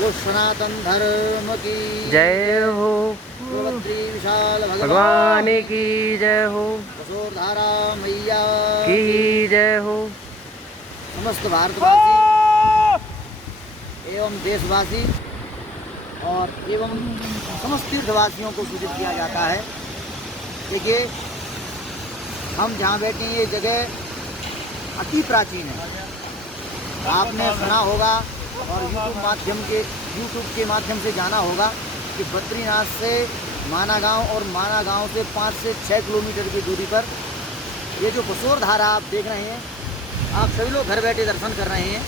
जो सनातन धर्म की जय हो, बद्री विशाल भगवान की जय हो, कसोरधारा मैया की जय हो। समस्त भारतवासी एवं देशवासी और एवं समस्त तीर्थवासियों को सूचित किया जाता है। देखिए, हम जहाँ बैठे हैं ये जगह अति प्राचीन है। आपने सुना होगा और यूट्यूब के माध्यम से जाना होगा कि बद्रीनाथ से माना गांव और माना गांव से 5 से 6 किलोमीटर की दूरी पर ये जो कसोरधारा आप देख रहे हैं, आप सभी लोग घर बैठे दर्शन कर रहे हैं।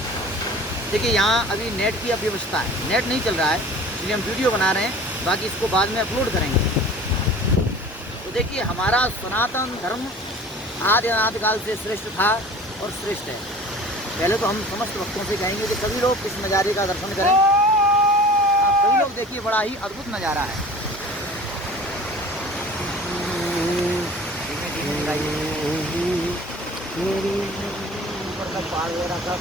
देखिए, यहाँ अभी नेट की अव्यवस्था है, नेट नहीं चल रहा है, इसलिए हम वीडियो बना रहे हैं, बाकी इसको बाद में अपलोड करेंगे। तो देखिए, हमारा सनातन धर्म आदि अनादिकाल से श्रेष्ठ था और श्रेष्ठ है। पहले तो हम समस्त भक्तों से कहेंगे कि सभी लोग इस नज़ारे का दर्शन करें। आप सभी लोग देखिए, बड़ा ही अद्भुत नज़ारा है। ऊपर तक पहाड़ वगैरह का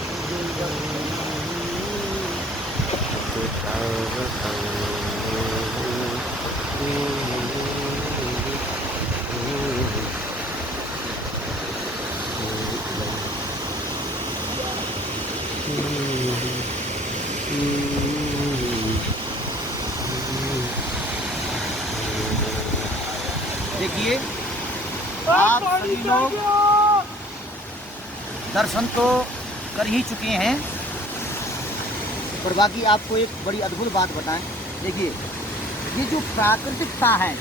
देखिए, आप सभी लोग दर्शन तो कर ही चुके हैं, पर बाकी आपको एक बड़ी अद्भुत बात बताएं। देखिए, ये जो प्राकृतिकता है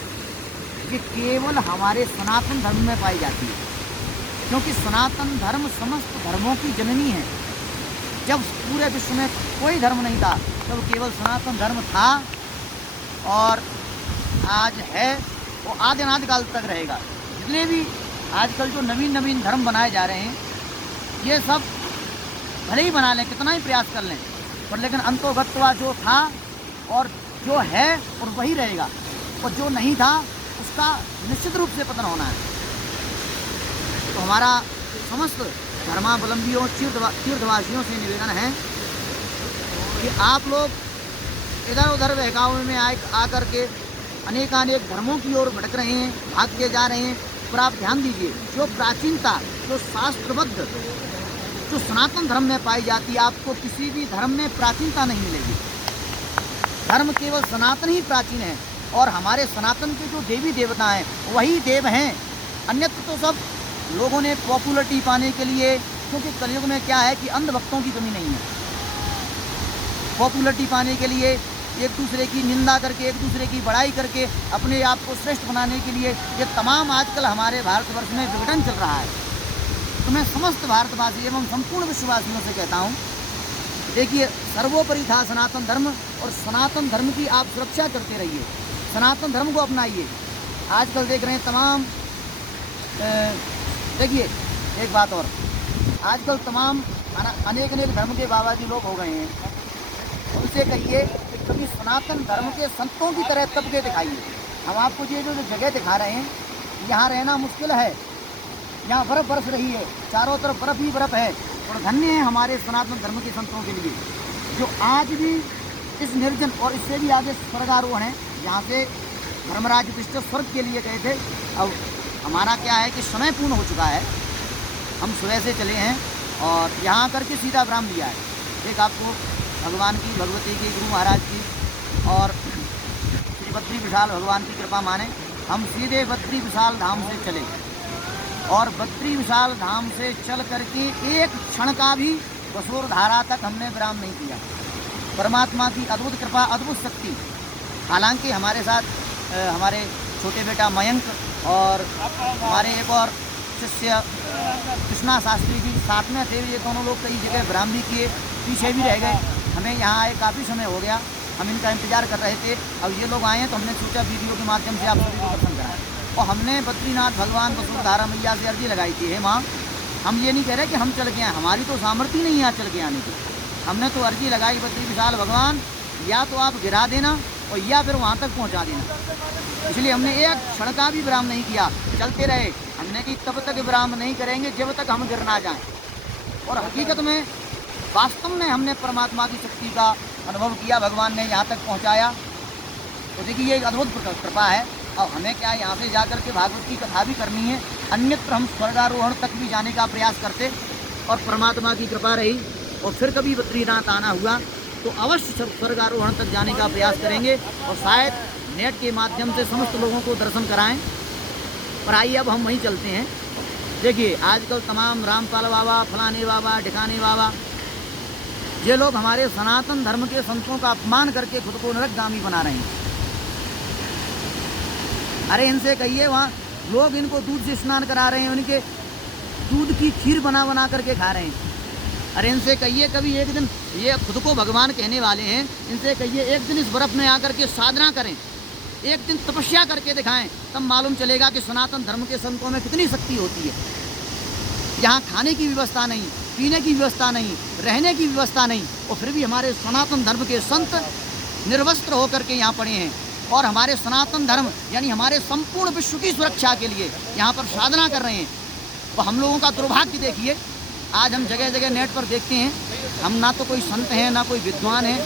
ये केवल हमारे सनातन धर्म में पाई जाती है, क्योंकि सनातन धर्म समस्त धर्मों की जननी है। जब पूरे विश्व में कोई धर्म नहीं था, तब केवल सनातन धर्म था और आज है, वो आदि अनादिकाल तक रहेगा। जितने भी आजकल जो नवीन धर्म बनाए जा रहे हैं, ये सब भले ही बना लें, कितना ही प्रयास कर लें, पर लेकिन अंतोगत्वा जो था और जो है और वही रहेगा, और जो नहीं था उसका निश्चित रूप से पतन होना है। तो हमारा समस्त धर्मावलंबियों तीर्थवासियों से निवेदन है कि आप लोग इधर उधर बहकावे में आकर के अनेकानेक धर्मों की ओर भटक रहे हैं, भागते जा रहे हैं। पर आप ध्यान दीजिए, जो प्राचीनता, जो शास्त्रबद्ध, जो सनातन धर्म में पाई जाती है, आपको किसी भी धर्म में प्राचीनता नहीं मिलेगी। धर्म केवल सनातन ही प्राचीन है, और हमारे सनातन के जो देवी देवता हैं वही देव हैं। अन्यत्र तो सब लोगों ने पॉपुलरिटी पाने के लिए, क्योंकि कलयुग में क्या है कि अंधभक्तों की कमी नहीं है, पॉपुलरिटी पाने के लिए एक दूसरे की निंदा करके, एक दूसरे की बड़ाई करके अपने आप को श्रेष्ठ बनाने के लिए ये तमाम आजकल हमारे भारतवर्ष में विघटन चल रहा है। तो मैं समस्त भारतवासी एवं संपूर्ण विश्ववासियों से कहता हूँ, देखिए, सर्वोपरि था सनातन धर्म, और सनातन धर्म की आप सुरक्षा करते रहिए, सनातन धर्म को अपनाइए। आजकल देख रहे हैं तमाम, देखिए एक बात और, आजकल तमाम अनेक धर्म के बाबा जी लोग हो गए हैं। उनसे कहिए कि कभी सनातन धर्म के संतों की तरह तबके दिखाइए। हम आपको ये जो जगह दिखा रहे हैं, यहाँ रहना मुश्किल है, यहाँ बर्फ़ बरस रही है, चारों तरफ बर्फ़ ही बर्फ़ है, और धन्य है हमारे सनातन धर्म के संतों के लिए, जो आज भी इस निर्जन और इससे भी आगे स्वर्गारोहण है, जहाँ से धर्मराज युधिष्ठिर स्वर्ग के लिए गए थे। अब हमारा क्या है कि समय पूर्ण हो चुका है, हम सुबह से चले हैं और यहाँ करके सीधा विराम लिया है। एक आपको भगवान की, भगवती की, गुरु महाराज की और श्री बद्री विशाल भगवान की कृपा माने हम सीधे बद्री विशाल धाम से चले, और बद्री विशाल धाम से चल करके एक क्षण का भी कसोरधारा तक हमने विराम नहीं किया। परमात्मा की अद्भुत कृपा, अद्भुत शक्ति। हालांकि हमारे साथ हमारे छोटे बेटा मयंक और हमारे एक और शिष्य कृष्णा शास्त्री जी साथ में थे। ये दोनों लोग कई जगह विराम भी किए, पीछे भी रह गए। हमें यहाँ आए काफ़ी समय हो गया, हम इनका इंतज़ार कर रहे थे। अब ये लोग आए हैं तो हमने सोचा वीडियो के माध्यम से आप सभी को दर्शन कराएं। और हमने बद्रीनाथ भगवान कसोरधारा मैया से अर्जी लगाई थी, है माँ, हम ये नहीं कह रहे कि हम चल के आए, हमारी तो सामर्थ्य नहीं है चल के आने की। हमने तो अर्जी लगाई, बद्री विशाल भगवान, या तो आप गिरा देना और या फिर वहाँ तक पहुँचा देना। इसलिए हमने एक क्षण का भी विराम नहीं किया, चलते रहे। हमने कि तब तक विराम नहीं करेंगे जब तक हम गिर ना जाएं। और हकीकत में वास्तव में हमने परमात्मा की शक्ति का अनुभव किया, भगवान ने यहाँ तक पहुँचाया। तो देखिए ये एक अद्भुत कृपा है। और हमें क्या है, यहाँ से जा कर के भागवत की कथा भी करनी है, अन्यत्र हम स्वर्गारोहण तक भी जाने का प्रयास करते, और परमात्मा की कृपा रही और फिर कभी बद्रीनाथ आना हुआ तो अवश्य स्वर्गारोहण तक जाने का प्रयास करेंगे, और शायद नेट के माध्यम से समस्त लोगों को दर्शन कराएं। पर आइए अब हम वहीं चलते हैं। देखिए आजकल तमाम रामपाल बाबा, फलाने बाबा, ढिकाने बाबा, ये लोग हमारे सनातन धर्म के संतों का अपमान करके खुद को नरकगामी बना रहे हैं। अरे इनसे कहिए, वहाँ लोग इनको दूध से स्नान करा रहे हैं, उनके दूध की खीर बना बना करके खा रहे हैं। अरे इनसे कहिए कभी एक दिन, ये खुद को भगवान कहने वाले हैं, इनसे कहिए एक दिन इस बर्फ़ में आकर के साधना करें, एक दिन तपस्या करके दिखाएं, तब मालूम चलेगा कि सनातन धर्म के संतों में कितनी शक्ति होती है। यहाँ खाने की व्यवस्था नहीं, पीने की व्यवस्था नहीं, रहने की व्यवस्था नहीं, और फिर भी हमारे सनातन धर्म के संत निर्वस्त्र होकर के यहाँ पड़े हैं, और हमारे सनातन धर्म यानी हमारे संपूर्ण विश्व की सुरक्षा के लिए यहाँ पर साधना कर रहे हैं। तो हम लोगों का दुर्भाग्य देखिए, आज हम जगह जगह नेट पर देखते हैं, हम ना तो कोई संत हैं ना कोई विद्वान है,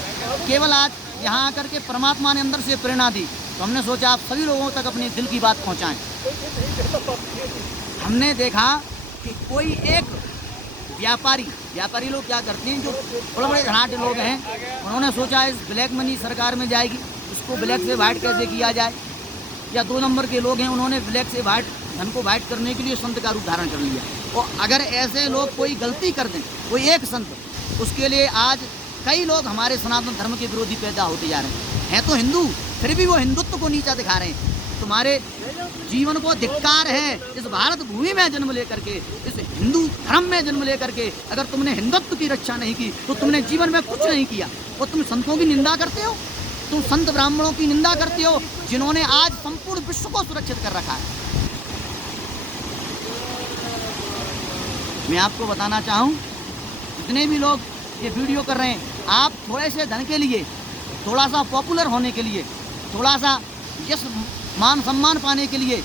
केवल आज यहाँ आकर के परमात्मा ने अंदर से प्रेरणा दी, तो हमने सोचा आप सभी लोगों तक अपने दिल की बात पहुँचाएँ। हमने देखा कि कोई एक व्यापारी लोग क्या करते हैं, जो बड़े बड़े धनाढ़ लोग हैं, उन्होंने सोचा इस ब्लैक मनी सरकार में जाएगी, इसको ब्लैक से वाइट कैसे किया जाए। या 2 नंबर के लोग हैं, उन्होंने ब्लैक से वाइट धन को वाइट करने के लिए संत का रूप धारण कर लिया। और अगर ऐसे लोग कोई गलती कर दें, कोई एक संत, उसके लिए आज कई लोग हमारे सनातन धर्म के विरोधी पैदा होते जा रहे हैं तो हिंदू, फिर भी वो हिंदुत्व को नीचा दिखा रहे हैं। तुम्हारे जीवन को धिक्कार है, इस भारत भूमि में जन्म लेकर के, इस हिंदू धर्म में जन्म लेकर के अगर तुमने हिंदुत्व की रक्षा नहीं की तो तुमने जीवन में कुछ नहीं किया। और तुम संतों की निंदा करते हो, तुम संत ब्राह्मणों की निंदा करते हो, जिन्होंने आज संपूर्ण विश्व को सुरक्षित कर रखा है। मैं आपको बताना चाहूँ, जितने भी लोग ये वीडियो कर रहे हैं, आप थोड़े से धन के लिए, थोड़ा सा पॉपुलर होने के लिए, थोड़ा सा यश मान सम्मान पाने के लिए,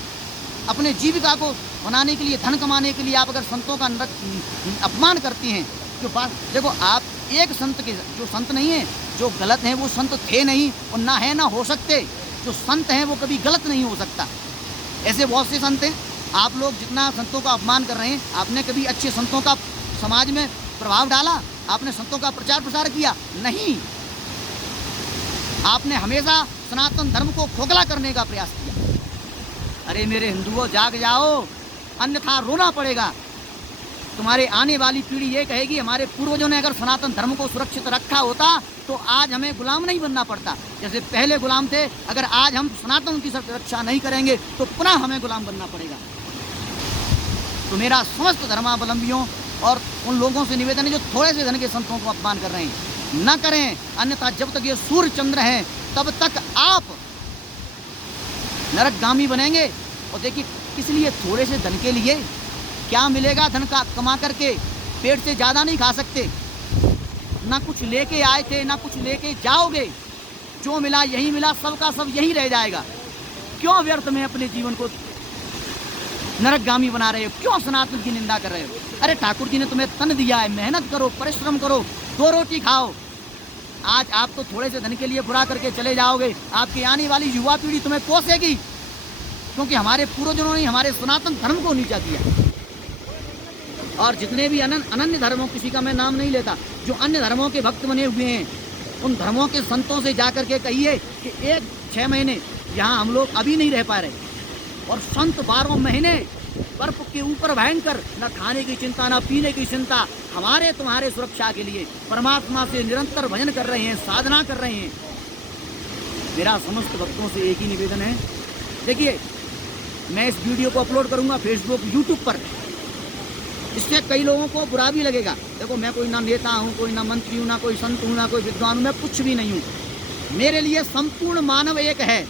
अपने जीविका को बनाने के लिए, धन कमाने के लिए आप अगर संतों का अपमान करती हैं, तो बात देखो, आप एक संत के, जो संत नहीं है, जो गलत हैं वो संत थे नहीं और ना है ना हो सकते। जो संत हैं वो कभी गलत नहीं हो सकता। ऐसे बहुत से संत हैं, आप लोग जितना संतों का अपमान कर रहे हैं, आपने कभी अच्छे संतों का समाज में प्रभाव डाला? आपने संतों का प्रचार प्रसार किया? नहीं। आपने हमेशा सनातन धर्म को खोखला करने का प्रयास किया। अरे मेरे हिंदुओं, जाग जाओ, अन्यथा रोना पड़ेगा। तुम्हारे आने वाली पीढ़ी ये कहेगी, हमारे पूर्वजों ने अगर सनातन धर्म को सुरक्षित रखा होता तो आज हमें गुलाम नहीं बनना पड़ता। जैसे पहले गुलाम थे, अगर आज हम सनातन की रक्षा नहीं करेंगे तो पुनः हमें गुलाम बनना पड़ेगा। तो मेरा समस्त धर्मावलंबियों और उन लोगों से निवेदन है जो थोड़े से धन के संतों को अपमान कर रहे हैं, न करें, अन्यथा जब तक ये सूर्य चंद्र हैं तब तक आप नरकगामी बनेंगे। और देखिए, किस लिए? थोड़े से धन के लिए क्या मिलेगा? धन का कमा करके पेट से ज़्यादा नहीं खा सकते, ना कुछ लेके आए थे ना कुछ लेके जाओगे। जो मिला यही मिला, सबका सब यही रह जाएगा। क्यों व्यर्थ में अपने जीवन को नरकगामी बना रहे हो? क्यों सनातन की निंदा कर रहे हो? अरे ठाकुर जी ने तुम्हें तन दिया है, मेहनत करो, परिश्रम करो, 2 रोटी खाओ। आज आप तो थोड़े से धन के लिए बुरा करके चले जाओगे, आपकी आने वाली युवा पीढ़ी तुम्हें कोसेगी, क्योंकि हमारे पूर्वजों ने हमारे सनातन धर्म को नीचा किया। और जितने भी अनन्य धर्मों, किसी का मैं नाम नहीं लेता, जो अन्य धर्मों के भक्त बने हुए हैं, उन धर्मों के संतों से जाकर के कहिए कि 6 महीने यहाँ हम लोग अभी नहीं रह पा रहे, और संत 12 महीने बर्फ के ऊपर भयंकर, न खाने की चिंता न पीने की चिंता, हमारे तुम्हारे सुरक्षा के लिए परमात्मा से निरंतर भजन कर रहे हैं, साधना कर रहे हैं। मेरा समस्त भक्तों से एक ही निवेदन है, देखिए मैं इस वीडियो को अपलोड करूँगा फेसबुक, यूट्यूब पर, इससे कई लोगों को बुरा भी लगेगा। देखो, मैं कोई ना नेता हूँ, कोई ना मंत्री हूँ, ना कोई संत हूँ, ना कोई विद्वान हूँ, मैं कुछ भी नहीं हूँ। मेरे लिए संपूर्ण मानव एक है,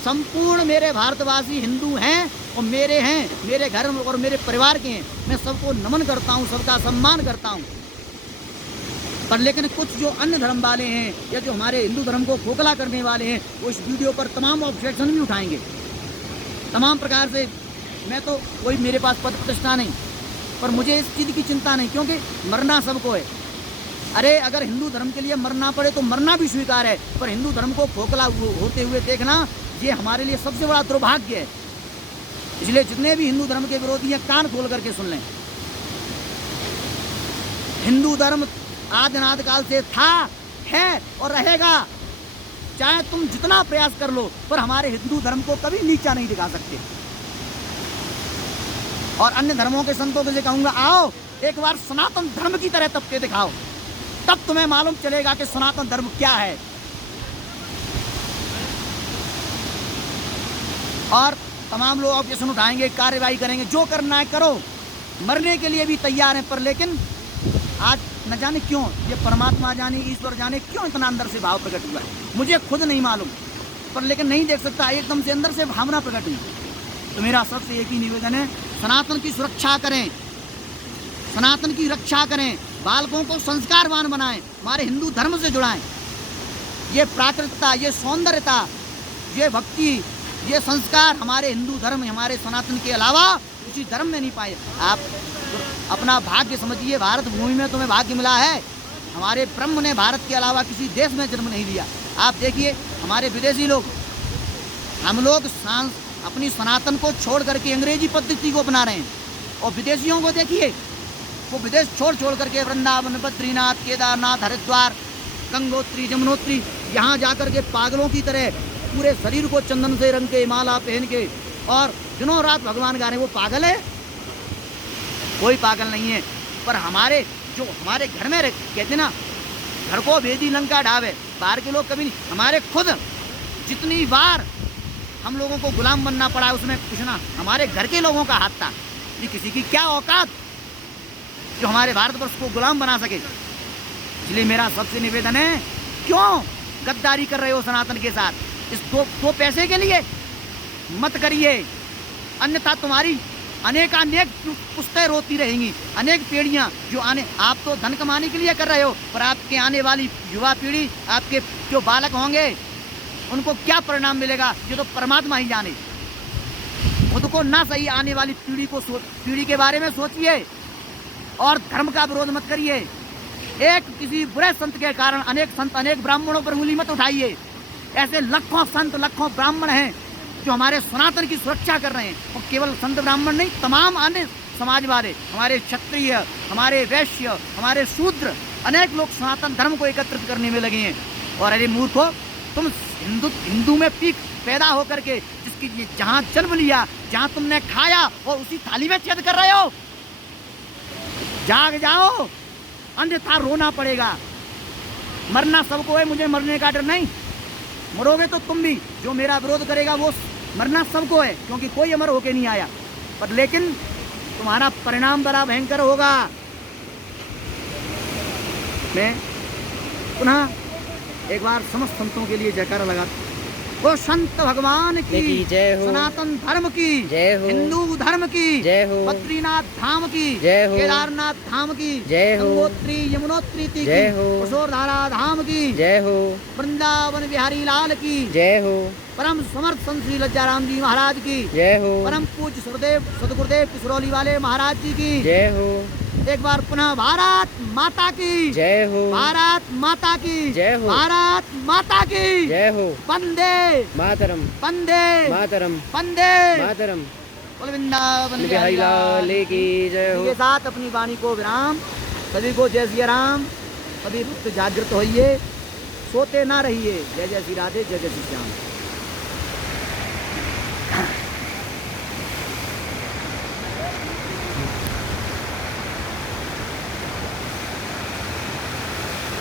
संपूर्ण मेरे भारतवासी हिंदू हैं और मेरे हैं, मेरे घर और मेरे परिवार के हैं। मैं सबको नमन करता हूँ, सबका सम्मान करता हूँ। पर लेकिन कुछ जो अन्य धर्म वाले हैं या जो हमारे हिंदू धर्म को खोखला करने वाले हैं, वो इस वीडियो पर तमाम ऑब्जेक्शन भी उठाएंगे, तमाम प्रकार से। मैं तो कोई, मेरे पास पद प्रतिष्ठा नहीं, पर मुझे इस चीज़ की चिंता नहीं, क्योंकि मरना सबको है। अरे अगर हिंदू धर्म के लिए मरना पड़े तो मरना भी स्वीकार है, पर हिंदू धर्म को खोखला होते हुए देखना ये हमारे लिए सबसे बड़ा दुर्भाग्य है। इसलिए जितने भी हिंदू धर्म के विरोधी हैं कान खोल करके सुन लें। हिंदू धर्म आदि अनादि काल से था, है और रहेगा। चाहे तुम जितना प्रयास कर लो, पर हमारे हिंदू धर्म को कभी नीचा नहीं दिखा सकते। और अन्य धर्मों के संतों को कहूंगा, आओ एक बार सनातन धर्म की तरह तबके दिखाओ, तब तुम्हें मालूम चलेगा कि सनातन धर्म क्या है। और तमाम लोग ऑब्जेक्शन उठाएंगे, कार्रवाई करेंगे, जो करना है करो, मरने के लिए भी तैयार हैं। पर लेकिन आज न जाने क्यों ये परमात्मा जाने, ईश्वर जाने क्यों इतना अंदर से भाव प्रकट हुआ है, मुझे खुद नहीं मालूम। पर लेकिन नहीं देख सकता, एकदम से अंदर से भावना प्रकट हुई। तो मेरा सबसे एक ही निवेदन है, सनातन की सुरक्षा करें, सनातन की रक्षा करें, बालकों को संस्कारवान बनाएं, हमारे हिंदू धर्म से जुड़ाएं। ये प्राकृतिकता, ये सौंदर्यता, ये भक्ति, ये संस्कार हमारे हिंदू धर्म, हमारे सनातन के अलावा किसी धर्म में नहीं पाए। आप अपना भाग्य समझिए, भारत भूमि में तुम्हें भाग्य मिला है। हमारे ब्रह्म ने भारत के अलावा किसी देश में जन्म नहीं लिया। आप देखिए हमारे विदेशी लोग, हम लोग अपनी सनातन को छोड़ करके अंग्रेजी पद्धति को अपना रहे हैं। और विदेशियों को देखिए, वो विदेश छोड़ करके वृंदावन, बद्रीनाथ, केदारनाथ, हरिद्वार, गंगोत्री, जमुनोत्री, यहाँ जाकर के पागलों की तरह पूरे शरीर को चंदन से रंग के, माला पहन के और दिनों रात भगवान गा रहे। वो पागल है? कोई पागल नहीं है। पर हमारे जो हमारे घर में कहते ना, घर को भेदी लंका ढावे, बाहर के लोग कभी नहीं। हमारे खुद जितनी बार हम लोगों को गुलाम बनना पड़ा, उसमें कुछ ना हमारे घर के लोगों का हाथ था। ये किसी की क्या औकात जो हमारे भारतवर्ष को गुलाम बना सके। इसलिए मेरा सबसे निवेदन है, क्यों गद्दारी कर रहे हो सनातन के साथ? इस दो पैसे के लिए मत करिए, अन्यथा तुम्हारी अनेकानेक पुश्तें रोती रहेंगी, अनेक पीढ़ियां जो आने। आप तो धन कमाने के लिए कर रहे हो, पर आपके आने वाली युवा पीढ़ी, आपके जो बालक होंगे, उनको क्या परिणाम मिलेगा ये तो परमात्मा ही जाने। खुद को ना सही, आने वाली पीढ़ी के बारे में सोचिए और धर्म का विरोध मत करिए। एक किसी बुरे संत के कारण अनेक संत, अनेक ब्राह्मणों पर उंगली मत उठाइए। ऐसे लाखों संत, लाखों ब्राह्मण हैं जो हमारे सनातन की सुरक्षा कर रहे हैं। और केवल संत ब्राह्मण नहीं, तमाम अन्य समाज वाले, हमारे क्षत्रिय, हमारे वैश्य, हमारे शूद्र, अनेक लोग सनातन धर्म को एकत्रित करने में लगे हैं। और अरे मूर्खो, तुम हिंदू में पीक पैदा होकर के जिसकी जहाँ जन्म लिया, जहाँ तुमने खाया, और उसी थाली में छेद कर रहे हो। जाग जाओ, अन्यथा रोना पड़ेगा। मरना सबको है, मुझे मरने का डर नहीं। मरोगे तो तुम भी, जो मेरा विरोध करेगा वो मरना सबको है, क्योंकि कोई अमर होके नहीं आया। पर लेकिन तुम्हारा परिणाम बड़ा भयंकर होगा। मैं पुनः एक बार समस्त संतों के लिए जयकारा लगाता। वो संत भगवान की जय हो, सनातन धर्म की जय हो, हिंदू धर्म की जय हो, बद्रीनाथ धाम की जय हो, केदारनाथ धाम की जय हो, गंगोत्री यमुनोत्री की जय हो, कुशोरधारा धाम की जय हो, वृंदावन बिहारी लाल की जय हो, परम समर्थ संत श्री लज्जाराम जी महाराज की जय हो, परम पूज्य सदगुरुदेव किशोरौली वाले महाराज जी की जय हो। एक बार पुनः भारत माता की जय हो, भारत माता की जय हो, भारत माता की जय हो। वंदे मातरम, वंदे मातरम, वंदे मातरम। बोल वृंदावन बिहारी लाल की जय हो। के साथ अपनी वाणी को विराम। सभी को जय श्री राम। सभी भक्त जागृत होइए, सोते ना रहिए। जय जय श्री राधे, जय जय श्री श्याम।